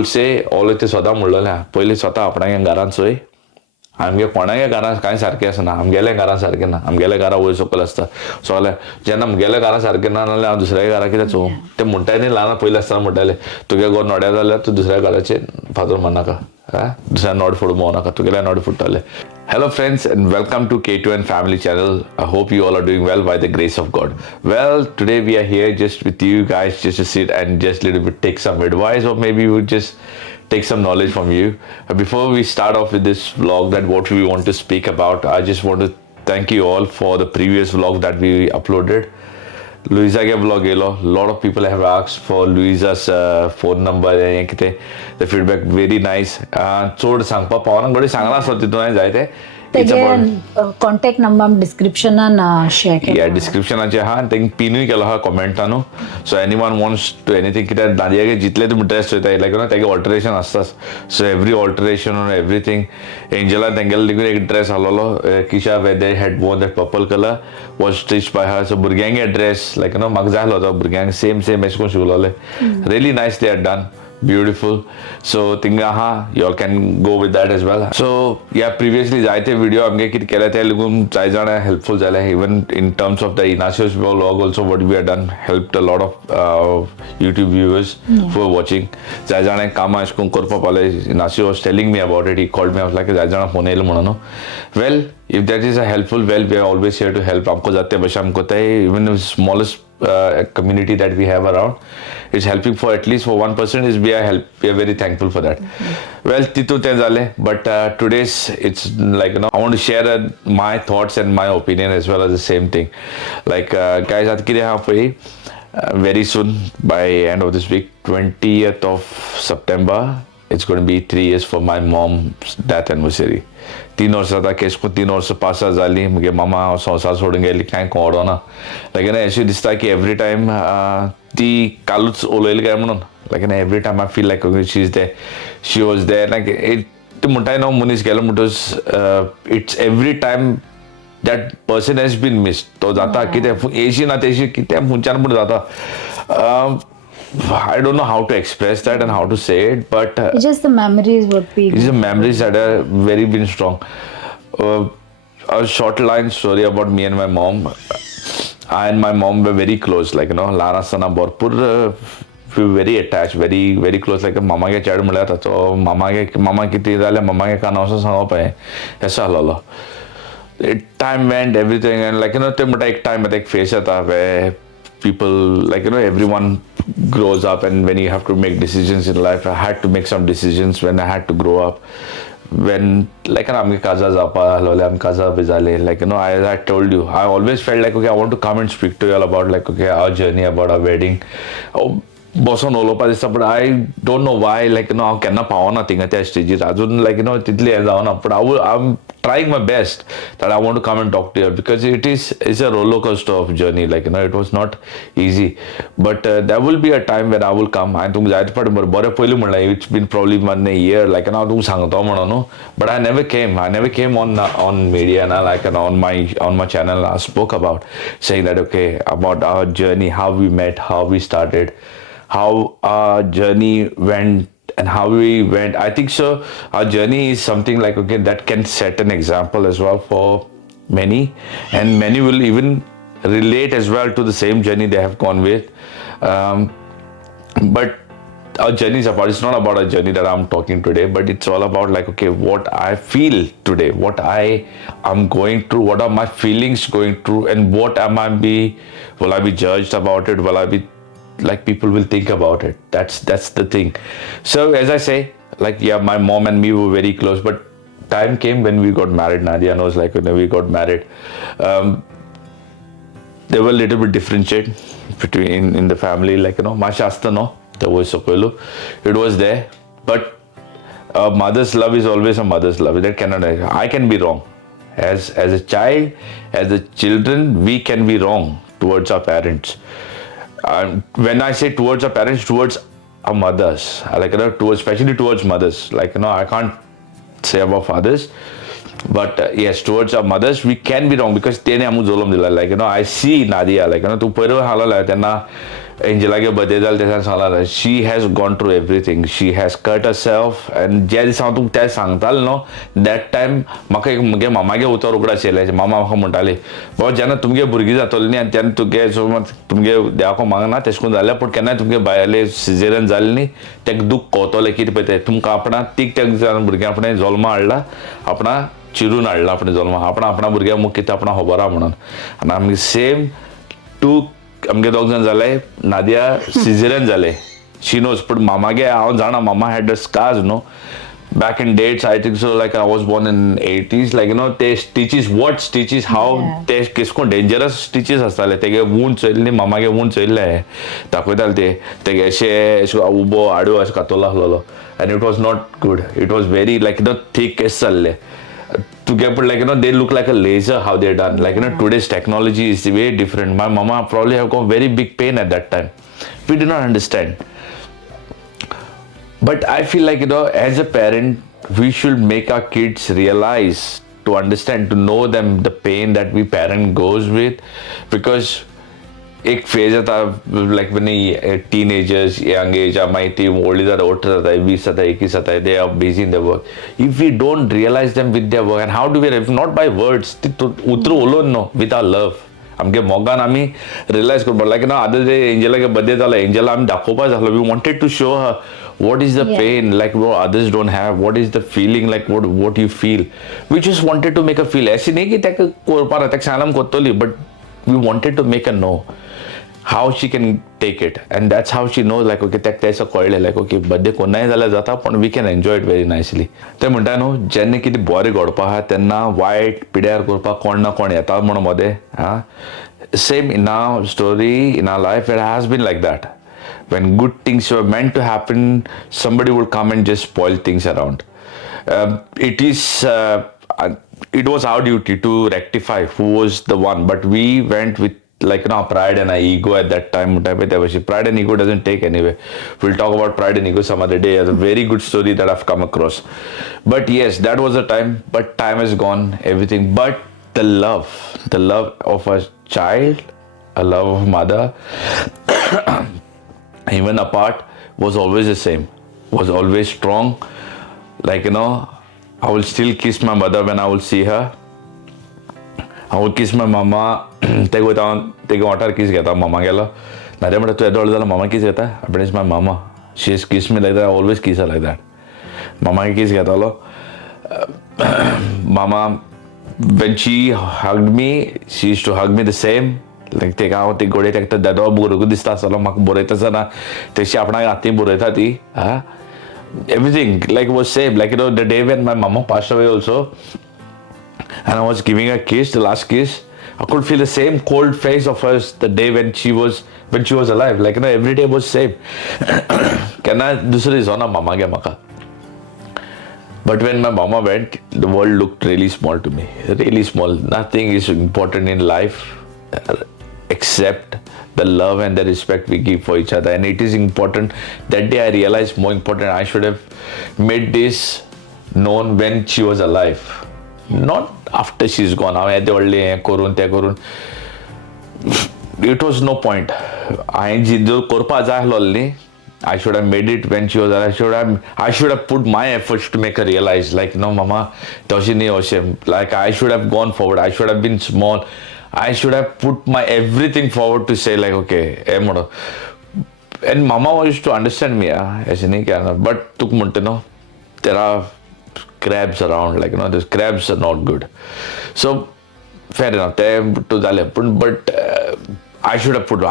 will say all it is स्वतः म्हणलेलें पयलीं स्वतः आपणागे घरांत चोय आमगे कोणागे घरां कांय सारकें आसना आमगेल्या घरां सारकें ना आमगेल्या घरां वयर सकयल आसता सगळें जेन्ना आमगेल्या घरां सारकें ना जाल्यार हांव दुसऱ्या घरा कितें चोवं ते म्हणटाय न्ही ल्हान पयलीं आसतना म्हणटाले तुगे घर नोड्या जाल्यार तूं दुसऱ्या घराचेर फातर मारनाका दुसऱ्या नोड फोडूं भोंवनाका तुगेल्या node फुट्टाले Hello friends and welcome to K2N Family Channel. I hope you all are doing well by the grace of God. Well, today we are here just with you guys just to sit and just a little bit take some advice or maybe we would just take some knowledge from you. Before we start off with this vlog that what we want to speak about, I just want to thank you all for the previous vlog that we uploaded. Louisa ke vlog gelo. A lot of people have asked for Louisa's phone number and the feedback very nice. चोड सांगपा पावना गडी सांगला आसलो तितून हांवें जायते contact number डिस्क्रिप्शनान share केला डिस्क्रिप्शनाचे आहा तेंक पिनूय केलो आहा कमेंटानू so anyone wants to anything कित्याक दादयागे जितले तुमी ड्रेस चोयताय लायक न्हू तेगे ऑल्टरेशन आसताच so every alteration on everything Angela तेंगेलो देखून एक ड्रेस आहलोलो किशा way they had worn that purple colour was stitch by her so भुरग्यांगे ड्रेस लायक न्हू म्हाका जाय आहलो तो भुरग्यांक सेम एशें कोन्न शिवलोले really nice they are done beautiful so tinga ha you all can go with that as well so yeah previously jaite video amge kit kela te lugum try jana helpful jale even in terms of the Inasio's vlog also what we have done helped a lot of YouTube viewers who are watching jai jana kama isko korpa pale Inasio was telling me about it he called me I was like jai jana phone el monano well if that is a helpful well we are always here to help amko jate basham ko tay even the smallest community that we have around is helping for at least for one person is we are very thankful for that well titu te jale but today's it's like you know I want to share my thoughts and my opinion as well as the same thing like guys at kide ha pay very soon by end of this week 20th of September it's going to be 3 years for my mom's death anniversary 3 वर्ष जाता case को 3 वर्ष पास जाली मुगे मामा संसार सोडून गेली कांय कळो ना लायक अशें दिसता की एवरी टायम ती कालूच उलयली काय म्हणून like every time I feel like she was there like it म्हणटाय न्हू मनीस गेलो म्हणटच it's every time that person has been missed तो जाता कितें येशी ना तेशी कितें हुंच्यान पूण जाता I don't know how to express that and how to say it, but it's just the memories what we. It's the memories that are very been strong. A short line story about me and my mom. I and my mom were very close, like you know, Lana Sana Borpur. We were very attached, very close. Like mama के Chad मिला था तो mama की तीर डाले mama के कानों से सांगो पाए ऐसा लालो. Time went everything and like you know, ते मुटा एक time में एक phase आता है people like you know everyone grows up and when you have to make decisions in life I had to make some decisions when I had to grow up when like I'm kaza zapa lole am kaza bizale like you know I told you I always felt like okay I want to come and speak to you all about like okay our journey about our wedding boson olopa this but I don't know why like you know I cannot power nothing at that stage ajun like you know titli जाऊना but I'm trying my best that I want to come and talk to you because it's a roller coaster of journey like you know it was not easy but there will be a time when I will come and तुम जायत per बरे पयली म्हणला it's been probably 1 year like you know तुम सांगतो म्हणून but I never came on media and like you know, on my channel I spoke about saying that okay about our journey how we met how we started how our journey went and how we went. I think so our journey is something like okay that can set an example as well for many and many will even relate as well to the same journey they have gone with but our journey is about it's not about a journey that I'm talking today but it's all about like okay what I feel today what I am going through what are my feelings going through and what will I be judged about it will I be like people will think about it that's the thing so as I say like yeah my mom and me were very close but time came when we got married Nadia knows like when we got married there were a little bit differentiate between in the family like you know my shasta no there was sokolu it was there but a mother's love is always a mother's love that cannot I can be wrong as a child as a children we can be wrong towards our parents when I say towards our parents towards our mothers like you know towards especially towards mothers like you know I can't say about fathers but yes towards our mothers we can be wrong because tene amu zolam dila like you know I see Nadia like you know tu paro halala tenna एंजलागे birthday जाल तेन्ना सांगला she has gone through everything she has cut a self and ज्या दिसा हांव तुका ते सांगतालो न्हू दॅट टायम म्हाका एक म्हगे मामागे उतर उगडास येयले मामा म्हाका म्हणटाली बाबा जेन्ना तुमगे भुरगीं जातली न्ही आनी तेन्ना तुगे तुमगे देवाको मागना तेश कोन्न जालें पूण केन्नाय तुमगे बायले सिजेरियन जालें न्ही तेका दूख कोवतोलें कितें पळय तें तुमकां आपणा तीग त्या भुरग्यां आपणें जल्मा हाडला आपणा चिरून हाडला आपणें जल्मा आपणा भुरग्यां मुख कितें आपणा खबर आहा म्हणून आनी आमगे सेम टू आमगे दोग जाण जाले नादिया सिजेरियन जाले शी नोज पूण मामागे हांव जाणा मामा हॅड द स्कार्स न्हू back in dates I think so like I was born in 80s like ते stitches what stitches how ते किसको dangerous stitches आसताले तेगे वूंड चोयल्ली मामागे वूंड चोयल्ले दाखयताले ते तेगे अशें उबो आडू अशें कातोलो आसलोलो and it was not good it was very like thick S जाल्ले to get like they look like a laser how they're done like today's technology is way different my mama probably have got very big pain at that time we did not understand. But I feel like, as a parent, we should make our kids realize, to understand, to know them the pain that we parent goes with. Because एक phase आता like when teenagers, young age, माहिती old जाता old जाता 20 जाता 21 जाता they are busy in their work. If we don't realize them with their work and how do we, if not by words, उतरू उलोवन no with our love. आमगे मोगान आमी रियलायज करपा लायक अदर डे एंजलागे बर्थडे जालो Angela आमी दाखोवपा जालो we wanted to show her what is the pain like what others don't have what is the feeling like what you feel we just wanted to make her feel ऐसे नहीं कि तेका कोरपारा तेका सांगलाम कोत्तोली but we wanted to make her know how she can take it and that's how she knows like okay तेका तेसो कळ्ळें like okay birthday कोन्नाय जाल्यार जाता पण we can enjoy it very nicely ते म्हणटा न्हू जेन्ना कितें बरें घडपा आहा तेन्ना वायट पिड्यार करपाक कोण ना कोण येता म्हणून मदें same in our story in our life it has been like that. When good things were meant to happen, somebody would come and just spoil things around. It was our duty to rectify who was the one, but we went with like pride and ego at that time. Pride and ego doesn't take anywhere. We'll talk about pride and ego some other day. It's a very good story that I've come across. But yes, that was the time. But time has gone. Everything. But the love of a child, a love of mother. Even apart was always the same, was always strong. Like I will still kiss my mother when I will see her. I will kiss my mama. Take water kiss घेता mama गेलो नारे म्हणटा तू येदो जाल्यार mama kiss घेता but it's my mama she has kissed me like that I always kiss her like that mama kiss घेतालो mama when she hugged me she used to hug me the same like ते हांव ती गोडे तेका देदो बरोवंक दिसता आसलो म्हाका बरयता आसतना तेशी आपणाक हातीं बरयता ती everything like was same like the day when my mama passed away also and I was giving her a kiss the last kiss I could feel the same cold face of hers the day when she was alive like every day was same केन्ना दुसरी दिसोना mama गे म्हाका but when my mama went the world looked really small to me really small nothing is important in life except the love and the respect we give for each other and it is important that day I realized more important I should have made this known when she was alive not after she's gone हांव येदे व्हडलें हें करून तें करून it was no point हांवें जिद्द करपा जाय आसलोलें न्ही I should have made it when she was alive I should have put my efforts to make her realize like no mama toshi nahi hoshe like I should have gone forward I should have been small I should have put my everything forward to say like okay and mama used to understand me ऐसे नहीं क्या but तुक म्हणते there are crabs around like those crabs are not good so fair enough ते to जाले but I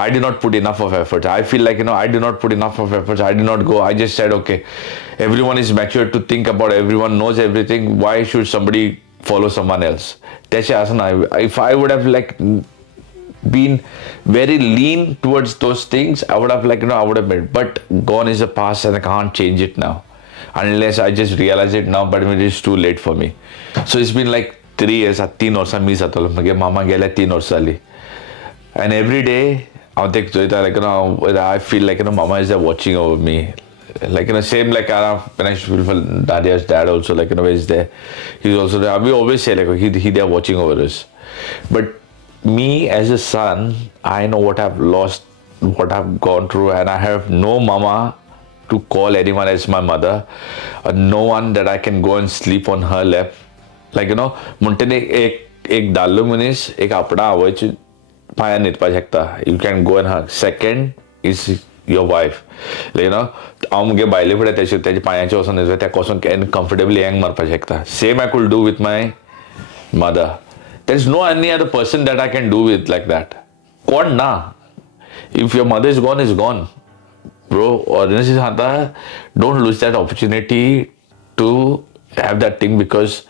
did not put enough of efforts. I feel like, I did not put enough of efforts. I did not go. I just said, okay, everyone is mature to think about everyone knows everything. Why should somebody follow someone else? If I would have been very lean towards those things, I would have I would have made, but gone is the past and I can't change it now. Unless I just realize it now, but it is too late for me. So it's been like 3 years, 3 वर्षां मी जातलो. मागे मामा गेल्या 3 वर्षां जाली. And every day, I feel like mama is there watching over me. Same like when I feel for Dadia's dad also is there. He's also there. We always say he there watching over us. But me as a son, I know what I've lost what I've gone through, and I have no mama to call anyone as my mother, no one that I can go and sleep on her lap. Like, म्हणते एक दाल्लू मनीस एक आपणा आवयची पांयां न्हिदपाक शकता. You can go and hug. Second is your wife. Like, हांव मुगे बायले फुडें तेजे पांयांचेर वचोन न्हिदता, तेका वचोन कम्फर्टेबली हँग मारपाक शकता. Same I could do with my mother. There is no any other person that I can do with like that. कोण ना. If your mother is gone, is gone. Bro, honestly, don't lose that opportunity to have that thing, because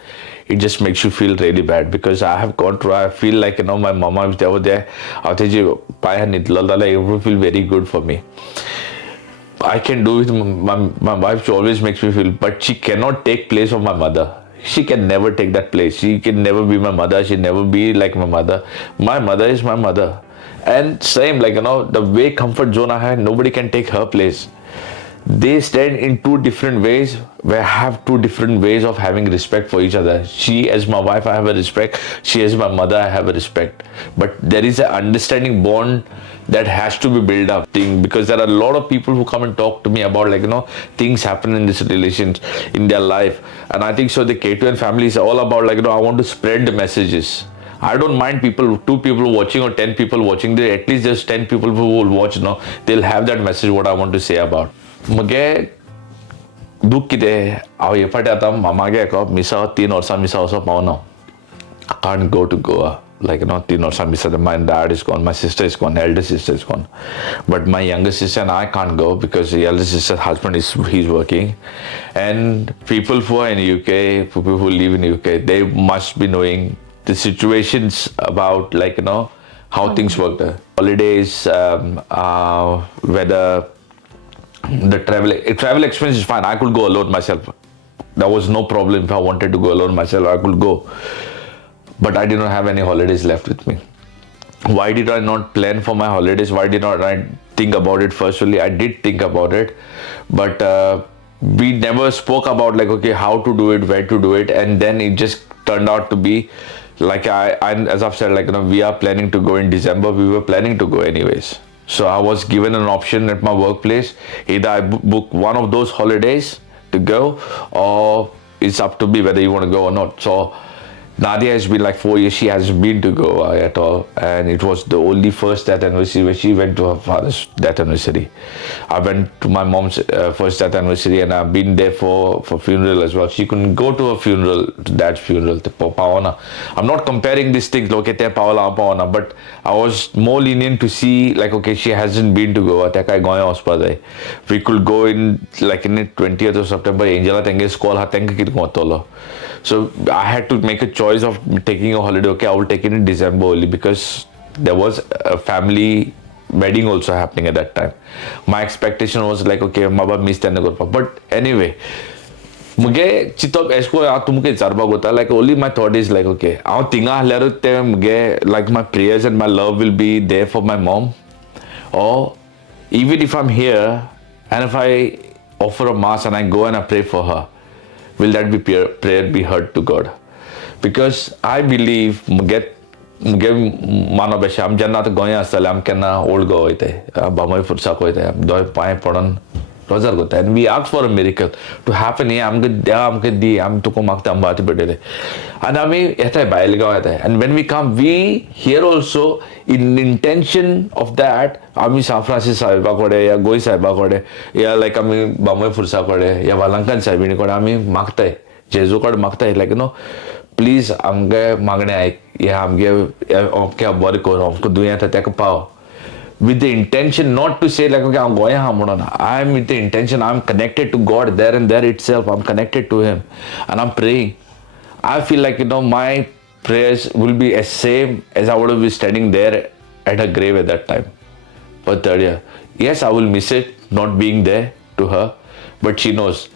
it just makes you feel really bad. Because I have gone through, I feel like, my mama, if they were there, it would feel very good for me. I can do it. My wife, she always makes me feel, but she cannot take place of my mother. She can never take that place. She can never be my mother. She'll never be like my mother. My mother is my mother. And same, like, the way comfort zone I had, nobody can take her place. They stand in two different ways, where I have two different ways of having respect for each other. She as my wife, I have a respect. She as my mother, I have a respect. But there is an understanding bond that has to be built up. Because there are a lot of people who come and talk to me about, like, things happen in this relations, in their life. And I think so the K2N family is all about, like, I want to spread the messages. I don't mind people, 2 people watching or 10 people watching. There at least there's 10 people who will watch. They'll have that message what I want to say about. मुगे दुख कितें हांव हे फाटी आतां मामागे हेको मिसा 3 वर्सां मिसा वचों पावना. I can't go to Goa. Like, 3 वर्सां मिसा, my dad is gone, my sister is gone, elder sister is gone. But my younger sister and I can't go because the elder sister's husband he's working. And people who are in the UK, people who live in the UK, they must be knowing the situations about, like, how things work there. Holidays, whether the travel expense is fine. I could go alone myself. There was no problem. If I wanted to go alone myself, I could go. But I did not have any holidays left with me. Why did I not plan for my holidays? Why did not I think about it firstly? I did think about it, but we never spoke about, like, okay, how to do it, where to do it, and then it just turned out to be like I as I've said, like, we are planning to go in December. We were planning to go anyways. So I was given an option at my workplace. Either I book one of those holidays to go, or it's up to me whether you want to go or not. So Nadia has been like 4 years. She hasn't been to Goa at all, and it was the only first death anniversary where she went to her father's death anniversary. I went to my mom's first death anniversary, and I've been there for funeral as well. She couldn't go to her funeral, to dad's funeral, to Pawana. I'm not comparing these things, Pawana, but I was more lenient to see, like, okay, she hasn't been to Goa. We could go in, like, in the 20th of September. Angela Tenge's call her. So I had to make a choice of taking a holiday. Okay, I will take it in December only, because there was a family wedding also happening at that time. My expectation was like, okay, Maba miss tenna. But anyway, मुगे चितप एसको आ तुमके विचारपाक वता, like, only my thought is, like, okay, हांव थिंगा आहल्यारूच ते मुगे, like, my prayers and my love will be there for my mom. Or even if I'm here and if I offer a mass and I go and I pray for her, will that be prayer be heard to God? Because I believe muge mano besha am jenna to goya asale am kenna old go hoite bamai fursa ko hoite am doy pae podon rozar gota, and we ask for a miracle to happen here. Amke di am to ko magte am baati bedele, and ami eta bail ga hoite. And when we come, we here also in intention of that ami San Francisco saiba kode ya goi saiba kode ya, like, ami bamai fursa kode ya valankan saibini kode ami magte jesu kode magte, like, please amge magne aik ya amge abore ko amko dunya ta tek pao, with the intention not to say, like, okay, I'm going hamona. I'm with the intention, I'm connected to God there and there itself. I'm connected to Him and I'm praying. I feel like, my prayers will be as same as I would have been standing there at her grave at that time. But third year, yes, I will miss it not being there to her, but she knows.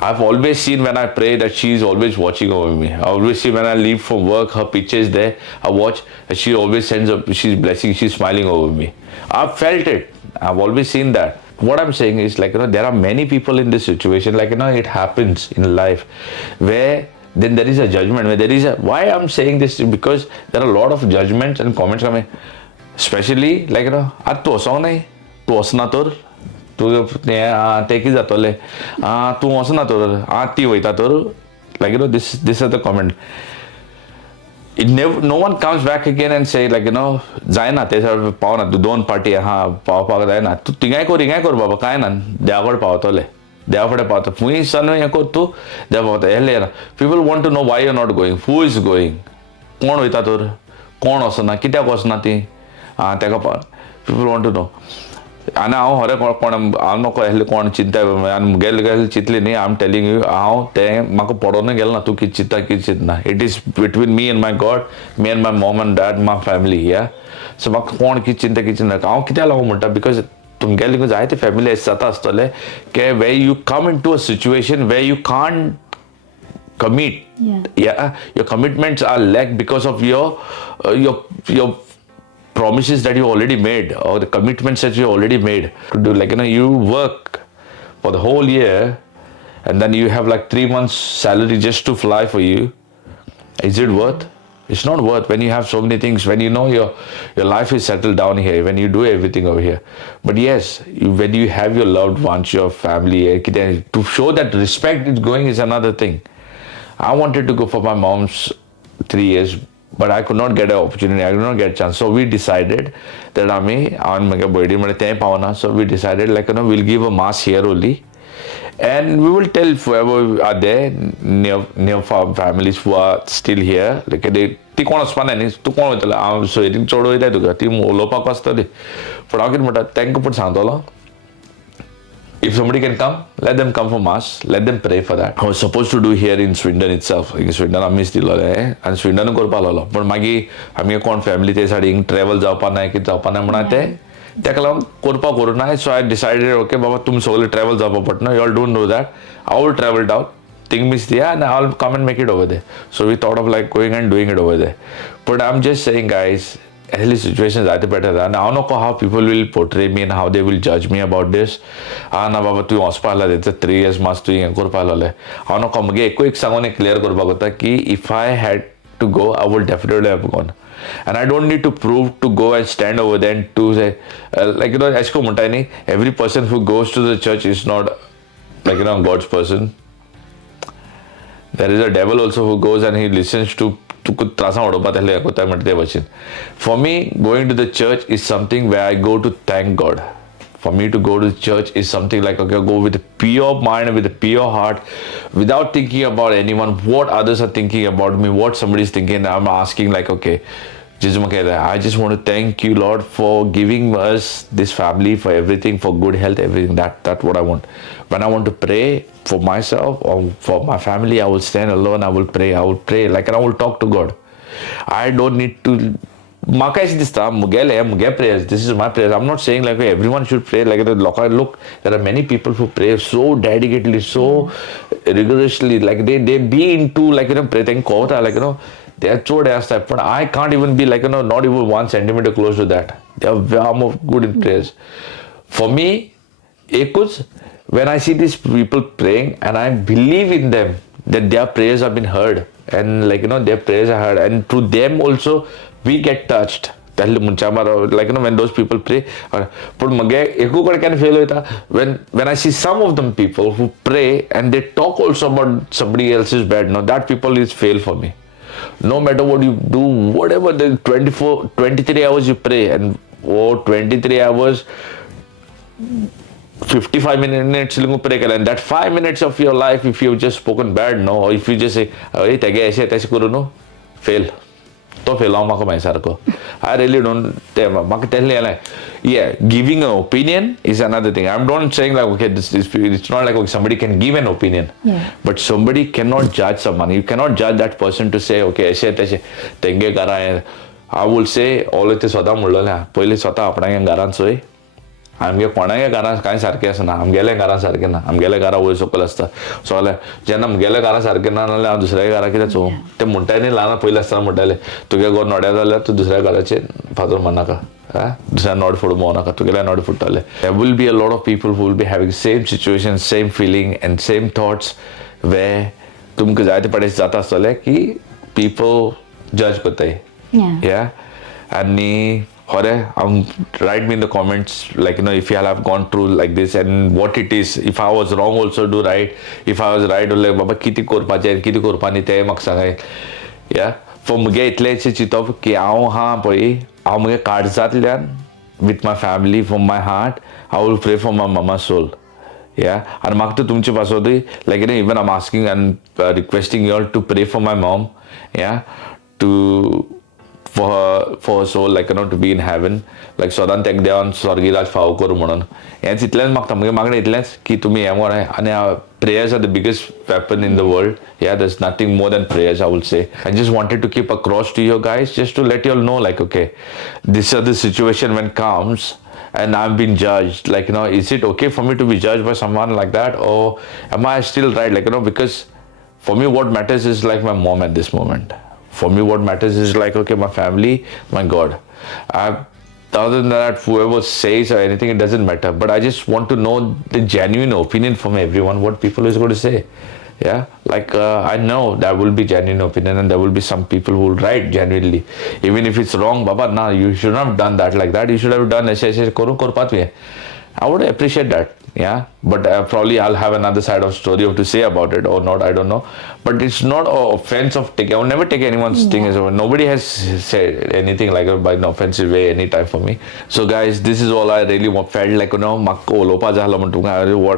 I've always seen when I pray that she is always watching over me. I always see when I leave from work, her picture is there. I watch, and she always sends up, she's blessing, she's smiling over me. I've felt it. I've always seen that. What I'm saying is, like, there are many people in this situation, like, it happens in life where then there is a judgment, where there is a, why I'm saying this, because there are a lot of judgments and comments coming, especially, like, at to song nahi, तूं वचना तर तूं ते कितें जातलें तूं वचना तर ती वयता तर like this is the comment. No one comes back again and say like जायना ते पावना तूं 2 पार्टी पावपाक जायना तूं थिंगाय कर बाबा काय ना देवा कडेन पावतले देवा कडेन पावता खूंय सन हें कर तूं देवा पावता हें people want to know why you are not going who is going कोण वयता तर कोण वचना कित्याक वचना ती तेका पीपल वॉन्ट टू नो आनी हांव खरें कोण हांव नको असलें कोण चिंता आनी मुगेले चिंतली न्ही आय एम टेलिंग यू हांव तें म्हाका पडोनूच गेलें ना तूं कितें चिंता कितें चिंतना it is between me and my god me and my mom and dad my family या सो म्हाका कोण कितें चिंता कितें चिंता हांव कित्याक लागून म्हणटा बिकॉज तुमगेले जायते फॅमिली जाता आसतले के way you come in to a situation way you can't commit your commitments are lack because of your promises that you already made or the commitments that you already made to do like you work for the whole year and then you have like 3 months salary just to fly for you. Is it worth? It's not worth when you have so many things, when you know your life is settled down here, when you do everything over here. But yes, when you have your loved ones, your family, to show that respect is going is another thing. I wanted to go for my mom's 3 years, but I could not get an opportunity. I could not get a chance. So we decided that so we decided we'll give a mass here only. And we will tell whoever are there, near families who are still here, ती कोण वचपा न्ही तूं कोण वयतलो हांव सोयरीक चोड वयताय तुका ती उलोवपाक वचतली पूण हांव कितें म्हणटा तांकां पूण सांगतलो if somebody can come, let them come for mass, let them pray for that. I was supposed to do here in Swindon itself. In Swindon आम्हीच दिलोले आनी स्विंडन करपा लागलो पण मागीर आमगे कोण फॅमिली ते सायडी हिंग ट्रॅवल जावपा ना कितें जावपा ना म्हणून तेका लागून करपा करूं ना सो आय डिसायडेड ओके बाबा तुमी सगळे ट्रॅवल जावपा पडना you all don't know that I will travel down thing मीस दिया and I'll come and make it over there. So we thought of like going and doing it over there. But I'm just saying guys, actually situations are better than I don't know how people will portray me and how they will judge me about this. Na baba tu hospital it's 3 years must tu yang korpa lale. I don't know mage eko ek sangone clear korba gota ki if I had to go I would definitely have gone. And I don't need to prove to go and stand over there and to say like asko muntai nahi every person who goes to the church is not like God's person. There is a devil also who goes and he listens to त्रासा उडोवपा तेले कोता म्हणटा ते भशेन. For me, going to the church is something where I go to thank God. For me to go to church is something like okay, go with a pure mind, with a pure heart, without thinking about anyone, what others are thinking about me, what somebody is thinking. I'm asking like okay, I just want to thank you, Lord, for giving us this family, for everything, for good health, everything. That's what I want. When I want to pray for myself or for my family, I will stand alone. I will pray like I will talk to God. I don't need to. Maka is this time muge prayers. This is my prayers. I'm not saying like everyone should pray like that. Look, there are many people who pray so dedicatedly, so rigorously. Like they be into like praying kota like they are so desperate. But I can't even be like not even 1 centimeter close to that. They are very more good in prayers. For me, ekus when I see these people praying and I believe in them that their prayers have been heard and like their prayers are heard and through them also we get touched. Like when those people pray but can fail when I see some of them people who pray and they talk also about somebody else's bad that people is fail for me. No matter what you do, whatever the 23 hours you pray and 23 hours 55 minutes pray and that 5 minutes of your life if you've just spoken bad or if you just say fail to fail I really don't giving an opinion is another thing. I'm not saying like okay it's not like okay, somebody can give an opinion but somebody cannot judge someone. You cannot judge that person to say okay I will say all it is पहिले स्वतः आपणागे घरान सोय आमगे कोणागे घरान कांय सारकें आसना आमगेले घरान सारकें ना आमगेले घरा वयर सकयल आसता सो जेन्ना म्हगेले घरा सारकें ना जाल्यार हांव दुसऱ्या घरा कितें चोवं ते म्हणटाय न्ही ल्हान पयलीं आसतना म्हणटाले तुगे घर नोड्या जाल्यार तूं दुसऱ्या घराचेर फातर मारनाका दुसऱ्या नोड फोडून भोंवनाका तुगेल्या node फुट्टाले. There will be a lot of people who will be having same situation, same feeling and same thoughts where तुमकां जायते पाडेस जाता आसतलें की people judge कोत्ताय आनी Hore, write me in the comments, like, if you have gone through like this and what it is. If I was wrong, also do right. If I was right, like, Baba, kiti korpache, kiti korpani te maksangai. Yeah. For muge itle che chitov ki aau ha poi, aau muge karzat lian with my family from my heart. I will pray for my mama's soul. Yeah, and magto tumche paas hote, like, even I'm asking and requesting you all to pray for my mom. Yeah, to for her soul, like, to be in heaven, like sodan tek devan swargiraj fao koru म्हणून. Hence इतलेंच मागता म्हणजे मागणे इतलेंच की तुम्ही हे म्हणा आणि prayers are the biggest weapon in the world. Yeah, there's nothing more than prayers, I will say. I just wanted to keep across to you guys just to let you all know, like, okay, this is the situation when comes and I'm being judged, like, is it okay for me to be judged by someone like that, or am I still right, like, because for me what matters is like my mom at this moment. For me what matters is like, okay, my family, my God. Other than that, whoever says or anything, it doesn't matter, but I just want to know the genuine opinion from everyone, what people is going to say. Yeah, like, I know there will be genuine opinion and there will be some people who will write genuinely, even if it's wrong. Baba, nah, you should not have done that like that, you should have done aise korpat mein. I would appreciate that. Yeah, but probably I'll have another side of story of to say about it or not, I don't know. But it's not an offense of taking. I will never take anyone's thing as well. Nobody has said anything like by an offensive way anytime for me. So guys, this is all I really felt like, what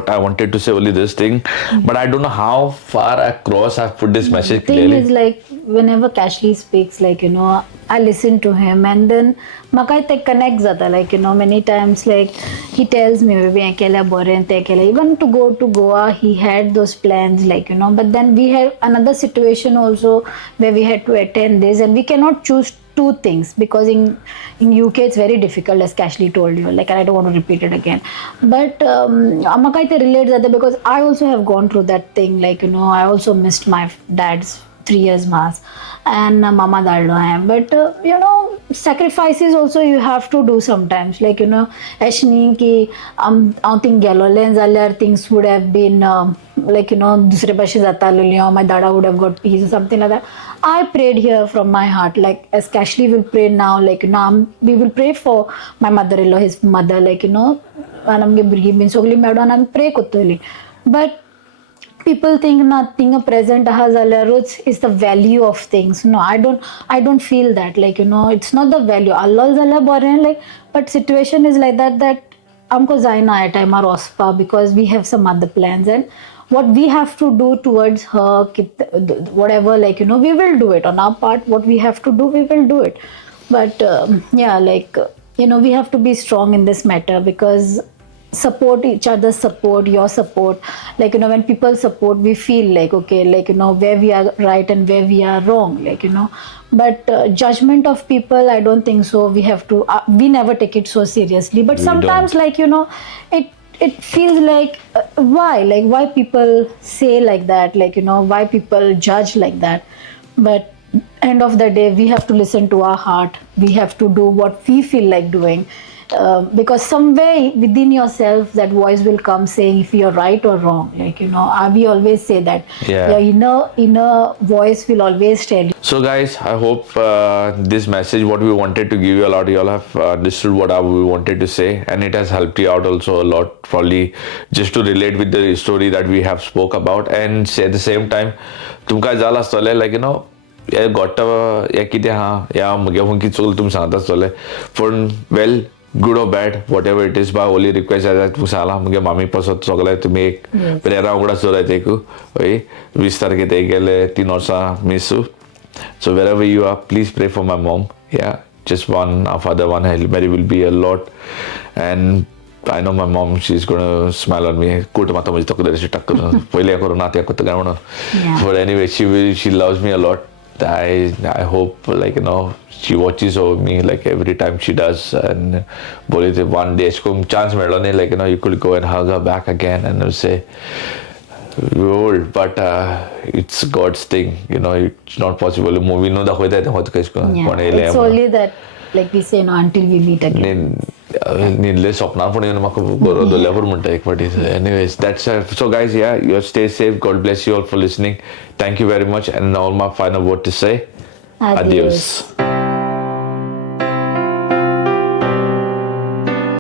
I wanted to say, only this thing. But I don't know how far across I've put this message thing clearly. is, like, whenever Cashley speaks, like, I listen to him and then makai te connect zata, like, many times, like, he tells me maybe akela bore te akela, even to go to Goa he had those plans, like, but then we had another situation also where we had to attend this and we cannot choose two things because in UK it's very difficult, as Cashley told you, like, and I don't want to repeat it again, but makai te relate zata because I also have gone through that thing, like, I also missed my dad's 3 years mass and mama daldo hai, but sacrifices also you have to do sometimes, like, ashni ki I think galolen zalyar things would have been like, dusre pashi jata lulyo, my dada would have got peace or something like that. I prayed here from my heart, like, as Cashley will pray now, like, we will pray for my mother-in-law, his mother, like, and I'm been sogli madon I'm pray kotoli, but people think nothing a present is the value of things. No, I don't feel that, like, it's not the value. Allah like, but situation is like that amko zaina hai time our ospa because we have some other plans and what we have to do towards her, whatever, like, we will do it on our part. What we have to do, we will do it. But yeah, like, we have to be strong in this matter because support each other, support your support, like, when people support we feel like, okay, like, where we are right and where we are wrong, like, but judgment of people, I don't think so. We have to we never take it so seriously, but sometimes like, it feels like why people say like that, like, why people judge like that, but end of the day we have to listen to our heart. We have to do what we feel like doing. Because somewhere within yourself that voice will come saying if you're right or wrong, like, we always say that your inner voice will always tell you. So guys, I hope this message what we wanted to give you a lot, you all have understood what we wanted to say, and it has helped you out also a lot, probably just to relate with the story that we have spoke about, and say at the same time tumka jala stole, like, या गोट्टा या कितें हा या म्हगे हुंकी चूक तुम सांगता चले पूण well good or bad, whatever it is, by only request that तू साला मुझे मामी पसंद सगळे तुम्ही एक प्रेरणा उघडा सोडाय तेकू ओके 20 तारखे ते गेले 3 वर्षा miss you. So wherever you are, please pray for my mom. Yeah, just one Father, one Hail Mary will be a lot, and I know my mom, she's gonna smile on me. But anyway, she loves me a lot. I hope, like, she watches over me, like, every time she does, and one day she chance like, you could go and hug her back again and say we're old, but it's God's thing, it's not possible. Movie no it's only that, like we say, until we meet again. Anyways, that's so guys, yeah, you stay safe. God bless you all for listening. Thank you very much, and now my final word to say, adios.